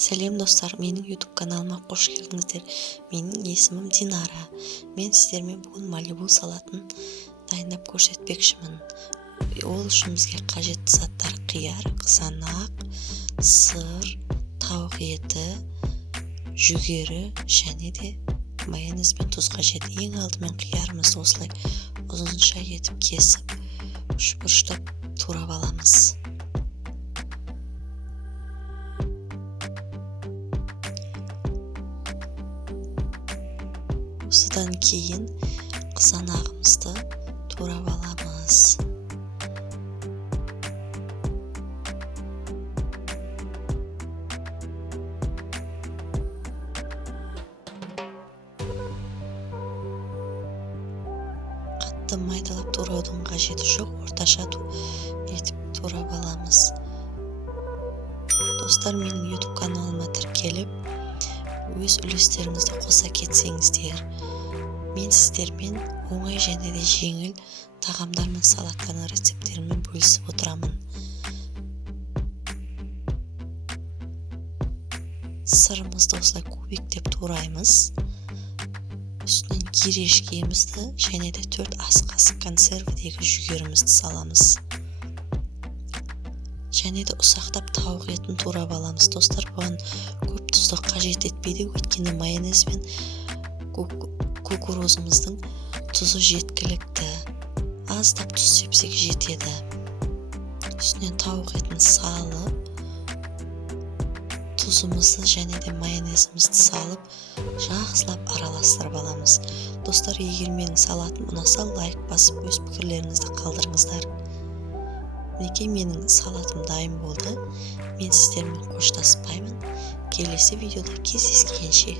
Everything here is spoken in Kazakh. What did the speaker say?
Сәлем достар, менің YouTube каналыма қош келдіңіздер. Менің есімім Динара. Мен сіздермен бүгін Малибу салатын дайындап көрсетпекшімін. Ол үшін бізге қажетті заттар: қияр, қызанақ, сыр, тауық еті, жүгері және де майонез бен тұз қажет. Ең алдымен қиярымызды осылай ұзынша етіп кесіп, үшбұрыштап турап аламыз. Осыдан кейін қызанағымызды турап аламыз. Қатты майдалап тураудың қажеті жоқ, орташа етіп турап аламыз. Достар, менің YouTube каналыма тіркеліп, өз үлестеріңізді қоса кетсеңіздер, мен сіздермен оңай және де жеңіл тағамдар мен салаттардың рецептерімен бөлісіп отырамын. Сырымызды осылай кубиктеп тураймыз. Үстінен гирешкемізді және де 4 ас қасық консервідегі жүгерімізді саламыз. Және де ұсақтап тауық етін турап аламыз. Достар, бұған көп тұзды қажет етпейді, өйткені майонез бен кукурузымыздың тұзы жеткілікті. Аздап тұз сепсек жетеді. Үстінен тауық етін салып, тұзымызды және де майонезімізді салып, жақсылап араластырып аламыз. Достар, егер менің салатым ұнаса, лайк басып, өз пікірлеріңізді қалдырыңыздар. Мінекей, менің салатым дайын болды. Мен сіздермен қоштаспаймын. Келесі видеода кездескенше.